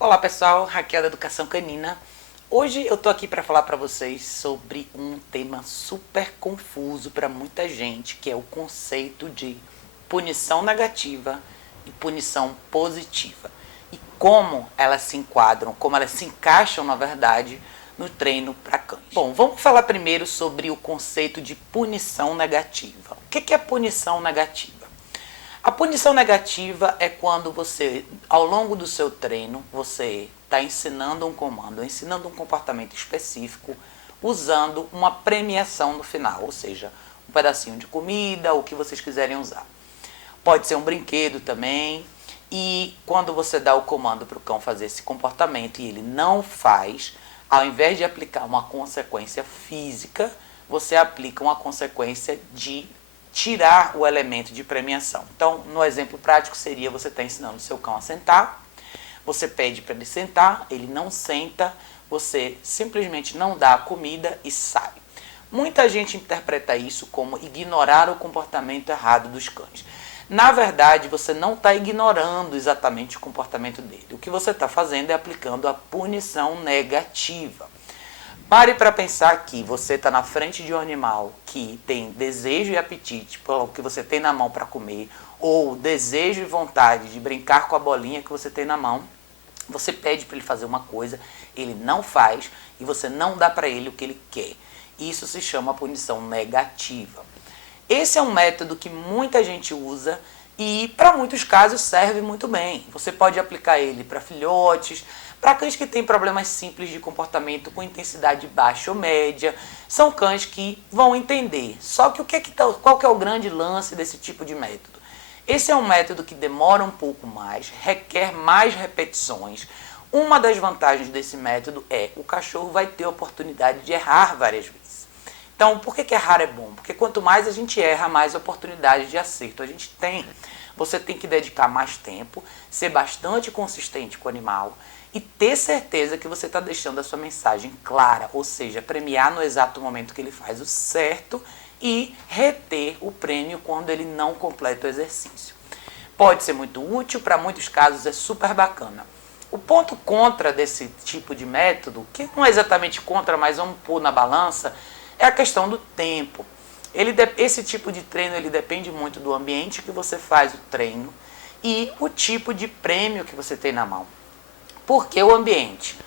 Olá pessoal, Raquel da Educação Canina. Hoje eu tô aqui para falar para vocês sobre um tema super confuso para muita gente, que é o conceito de punição negativa e punição positiva. E como elas se enquadram, como elas se encaixam na verdade no treino para cães. Bom, vamos falar primeiro sobre o conceito de punição negativa. O que é punição negativa? A punição negativa é quando você, ao longo do seu treino, você está ensinando um comando, ensinando um comportamento específico, usando uma premiação no final, ou seja, um pedacinho de comida, o que vocês quiserem usar. Pode ser um brinquedo também, e quando você dá o comando para o cão fazer esse comportamento e ele não faz, ao invés de aplicar uma consequência física, você aplica uma consequência de tirar o elemento de premiação. Então, no exemplo prático seria você está ensinando o seu cão a sentar, você pede para ele sentar, ele não senta, você simplesmente não dá a comida e sai. Muita gente interpreta isso como ignorar o comportamento errado dos cães. Na verdade, você não está ignorando exatamente o comportamento dele. O que você está fazendo é aplicando a punição negativa. Pare para pensar que você está na frente de um animal que tem desejo e apetite pelo que você tem na mão para comer, ou desejo e vontade de brincar com a bolinha que você tem na mão. Você pede para ele fazer uma coisa, ele não faz e você não dá para ele o que ele quer. Isso se chama punição negativa. Esse é um método que muita gente usa e para muitos casos serve muito bem. Você pode aplicar ele para filhotes, para cães que têm problemas simples de comportamento com intensidade baixa ou média. São cães que vão entender. Só que qual que é o grande lance desse tipo de método? Esse é um método que demora um pouco mais, requer mais repetições. Uma das vantagens desse método é o cachorro vai ter a oportunidade de errar várias vezes. Então, por que errar é bom? Porque quanto mais a gente erra, mais oportunidade de acerto a gente tem. Você tem que dedicar mais tempo, ser bastante consistente com o animal e ter certeza que você está deixando a sua mensagem clara, ou seja, premiar no exato momento que ele faz o certo e reter o prêmio quando ele não completa o exercício. Pode ser muito útil, para muitos casos é super bacana. O ponto contra desse tipo de método, que não é exatamente contra, mas vamos pôr na balança, é a questão do tempo. Esse tipo de treino ele depende muito do ambiente que você faz o treino e o tipo de prêmio que você tem na mão. Por que o ambiente?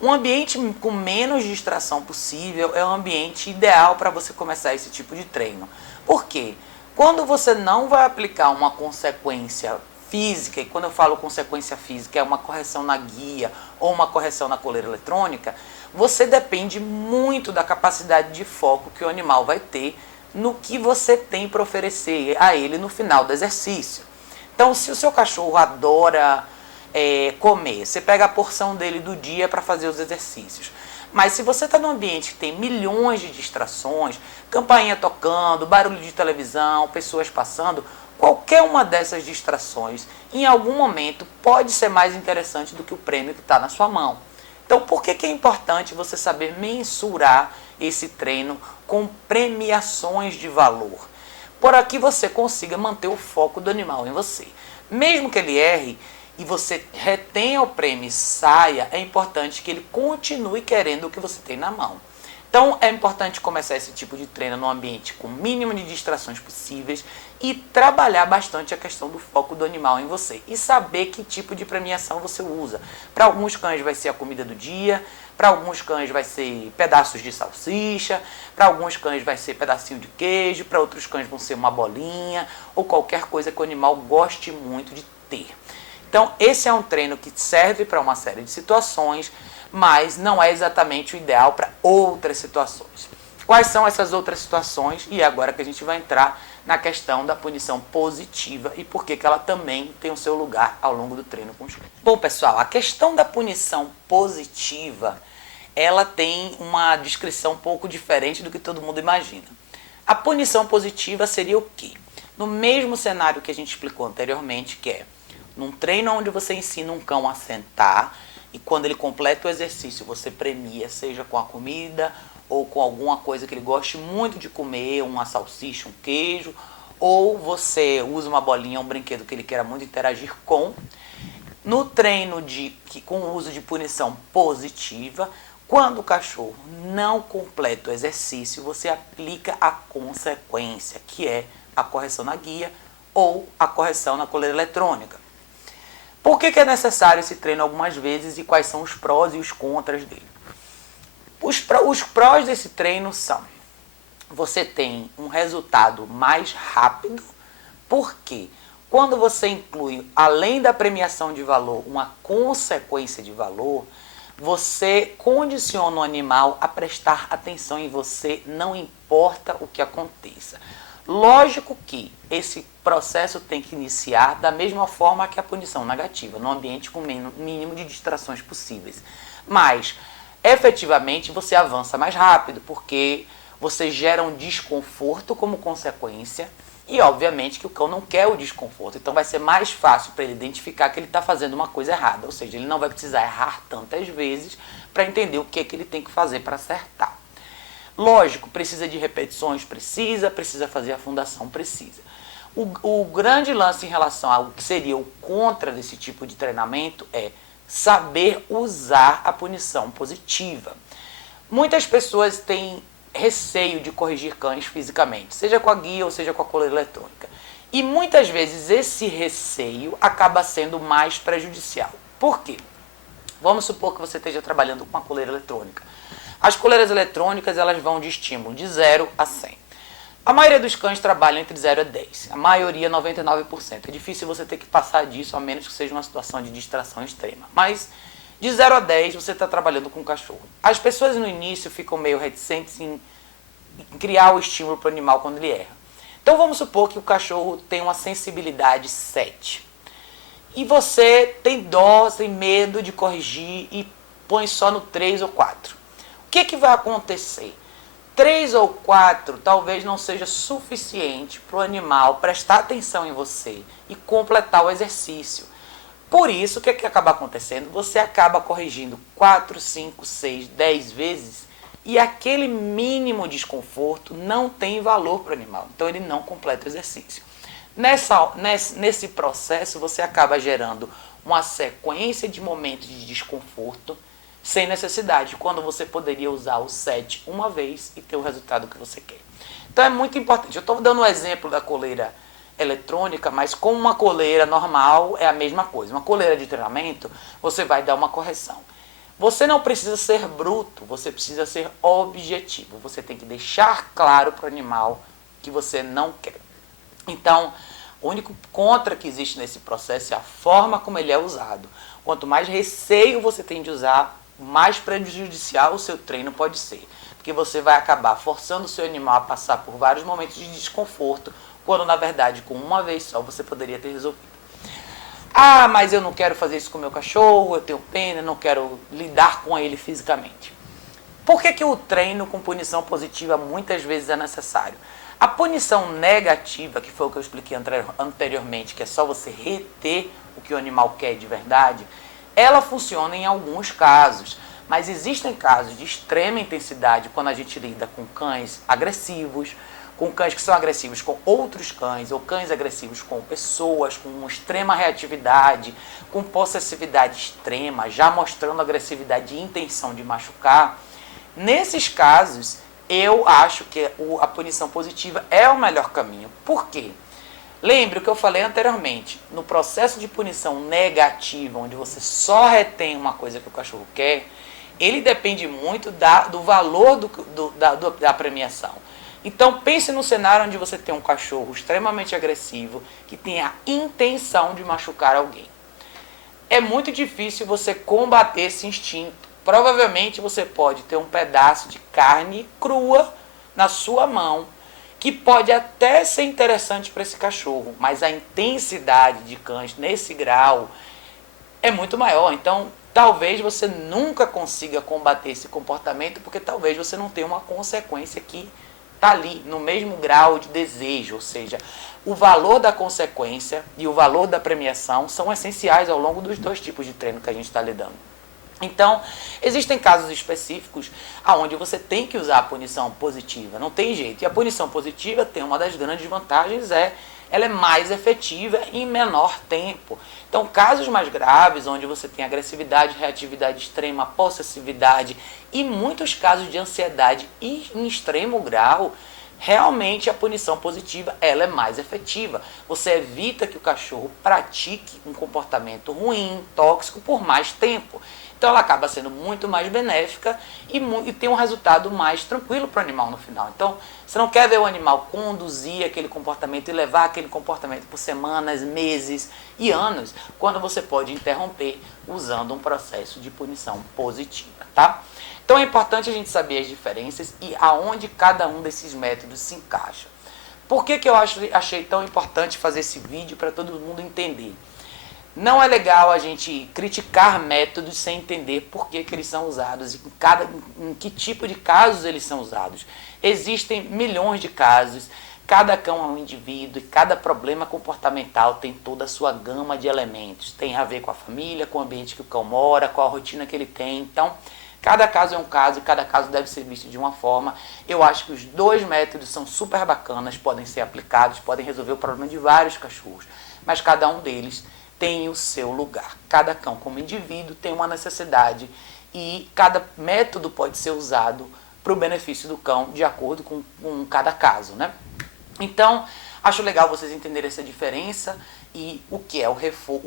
Um ambiente com menos distração possível é o ambiente ideal para você começar esse tipo de treino. Por quê? Quando você não vai aplicar uma consequência física, e quando eu falo consequência física é uma correção na guia ou uma correção na coleira eletrônica, você depende muito da capacidade de foco que o animal vai ter no que você tem para oferecer a ele no final do exercício. Então, se o seu cachorro adora comer, você pega a porção dele do dia para fazer os exercícios. Mas se você está num ambiente que tem milhões de distrações, campainha tocando, barulho de televisão, pessoas passando, qualquer uma dessas distrações, em algum momento, pode ser mais interessante do que o prêmio que está na sua mão. Então, por que é importante você saber mensurar esse treino com premiações de valor? Para que você consiga manter o foco do animal em você. Mesmo que ele erre, e você retenha o prêmio e saia, é importante que ele continue querendo o que você tem na mão. Então, é importante começar esse tipo de treino num ambiente com o mínimo de distrações possíveis e trabalhar bastante a questão do foco do animal em você. E saber que tipo de premiação você usa. Para alguns cães vai ser a comida do dia, para alguns cães vai ser pedaços de salsicha, para alguns cães vai ser pedacinho de queijo, para outros cães vão ser uma bolinha ou qualquer coisa que o animal goste muito de ter. Então, esse é um treino que serve para uma série de situações, mas não é exatamente o ideal para outras situações. Quais são essas outras situações? E agora que a gente vai entrar na questão da punição positiva e por que ela também tem o seu lugar ao longo do treino com os cães. Bom, pessoal, a questão da punição positiva, ela tem uma descrição um pouco diferente do que todo mundo imagina. A punição positiva seria o quê? No mesmo cenário que a gente explicou anteriormente, que é num treino onde você ensina um cão a sentar e quando ele completa o exercício você premia, seja com a comida ou com alguma coisa que ele goste muito de comer, uma salsicha, um queijo, ou você usa uma bolinha, um brinquedo que ele queira muito interagir com. No treino com o uso de punição positiva, quando o cachorro não completa o exercício, você aplica a consequência, que é a correção na guia ou a correção na coleira eletrônica. Por que é necessário esse treino algumas vezes e quais são os prós e os contras dele? Os prós desse treino são: você tem um resultado mais rápido, porque quando você inclui, além da premiação de valor, uma consequência de valor, você condiciona o animal a prestar atenção em você, não importa o que aconteça. Lógico que esse processo tem que iniciar da mesma forma que a punição negativa, num ambiente com o mínimo de distrações possíveis. Mas, efetivamente, você avança mais rápido, porque você gera um desconforto como consequência. E, obviamente, que o cão não quer o desconforto. Então, vai ser mais fácil para ele identificar que ele está fazendo uma coisa errada. Ou seja, ele não vai precisar errar tantas vezes para entender o que é que ele tem que fazer para acertar. Lógico, precisa de repetições? Precisa fazer a fundação? Precisa. O grande lance em relação ao que seria o contra desse tipo de treinamento é saber usar a punição positiva. Muitas pessoas têm receio de corrigir cães fisicamente, seja com a guia ou seja com a coleira eletrônica. E muitas vezes esse receio acaba sendo mais prejudicial. Por quê? Vamos supor que você esteja trabalhando com uma coleira eletrônica. As coleiras eletrônicas, elas vão de estímulo de 0 a 100. A maioria dos cães trabalha entre 0 a 10. A maioria, 99%. É difícil você ter que passar disso, a menos que seja uma situação de distração extrema. Mas de 0 a 10, você está trabalhando com o cachorro. As pessoas no início ficam meio reticentes em criar o estímulo para o animal quando ele erra. Então vamos supor que o cachorro tem uma sensibilidade 7. E você tem dó, tem medo de corrigir e põe só no 3 ou 4. O que vai acontecer? 3 ou 4 talvez não seja suficiente para o animal prestar atenção em você e completar o exercício. Por isso, o que acaba acontecendo? Você acaba corrigindo 4, 5, 6, 10 vezes e aquele mínimo desconforto não tem valor para o animal. Então, ele não completa o exercício. Nesse processo, você acaba gerando uma sequência de momentos de desconforto sem necessidade, quando você poderia usar o 7 uma vez e ter o resultado que você quer. Então, é muito importante. Eu estou dando um exemplo da coleira eletrônica, mas com uma coleira normal é a mesma coisa. Uma coleira de treinamento, você vai dar uma correção. Você não precisa ser bruto, você precisa ser objetivo. Você tem que deixar claro para o animal que você não quer. Então, o único contra que existe nesse processo é a forma como ele é usado. Quanto mais receio você tem de usar, mais prejudicial o seu treino pode ser. Porque você vai acabar forçando o seu animal a passar por vários momentos de desconforto, quando na verdade com uma vez só você poderia ter resolvido. Ah, mas eu não quero fazer isso com o meu cachorro, eu tenho pena, não quero lidar com ele fisicamente. Por que o treino com punição positiva muitas vezes é necessário? A punição negativa, que foi o que eu expliquei anteriormente, que é só você reter o que o animal quer de verdade, ela funciona em alguns casos, mas existem casos de extrema intensidade quando a gente lida com cães agressivos, com cães que são agressivos com outros cães, ou cães agressivos com pessoas, com uma extrema reatividade, com possessividade extrema, já mostrando agressividade e intenção de machucar. Nesses casos, eu acho que a punição positiva é o melhor caminho. Por quê? Lembre o que eu falei anteriormente, no processo de punição negativa, onde você só retém uma coisa que o cachorro quer, ele depende muito do valor da premiação. Então pense no cenário onde você tem um cachorro extremamente agressivo, que tem a intenção de machucar alguém. É muito difícil você combater esse instinto. Provavelmente você pode ter um pedaço de carne crua na sua mão, que pode até ser interessante para esse cachorro, mas a intensidade de cães nesse grau é muito maior. Então, talvez você nunca consiga combater esse comportamento, porque talvez você não tenha uma consequência que está ali, no mesmo grau de desejo. Ou seja, o valor da consequência e o valor da premiação são essenciais ao longo dos dois tipos de treino que a gente está lidando. Então, existem casos específicos onde você tem que usar a punição positiva, não tem jeito. E a punição positiva tem uma das grandes vantagens, ela é mais efetiva em menor tempo. Então, casos mais graves, onde você tem agressividade, reatividade extrema, possessividade e muitos casos de ansiedade e em extremo grau, realmente a punição positiva ela é mais efetiva. Você evita que o cachorro pratique um comportamento ruim, tóxico por mais tempo. Então ela acaba sendo muito mais benéfica e tem um resultado mais tranquilo para o animal no final. Então você não quer ver o animal conduzir aquele comportamento e levar aquele comportamento por semanas, meses e anos, quando você pode interromper usando um processo de punição positiva, tá? Então é importante a gente saber as diferenças e aonde cada um desses métodos se encaixa. Por que eu achei tão importante fazer esse vídeo para todo mundo entender? Não é legal a gente criticar métodos sem entender por que eles são usados e em que tipo de casos eles são usados. Existem milhões de casos, cada cão é um indivíduo e cada problema comportamental tem toda a sua gama de elementos. Tem a ver com a família, com o ambiente que o cão mora, com a rotina que ele tem. Então, cada caso é um caso e cada caso deve ser visto de uma forma. Eu acho que os dois métodos são super bacanas, podem ser aplicados, podem resolver o problema de vários cachorros, mas cada um deles tem o seu lugar. Cada cão como indivíduo tem uma necessidade e cada método pode ser usado para o benefício do cão de acordo com cada caso, né? Então, acho legal vocês entenderem essa diferença e o que é o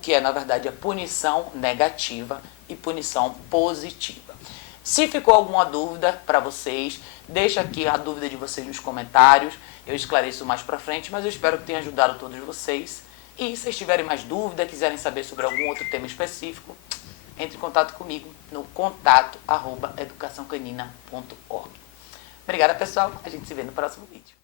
que é, na verdade, a punição negativa e punição positiva. Se ficou alguma dúvida para vocês, deixa aqui a dúvida de vocês nos comentários. Eu esclareço mais para frente, mas eu espero que tenha ajudado todos vocês. E se vocês tiverem mais dúvida, quiserem saber sobre algum outro tema específico, entre em contato comigo no contato@educaçãocanina.org. Obrigada, pessoal. A gente se vê no próximo vídeo.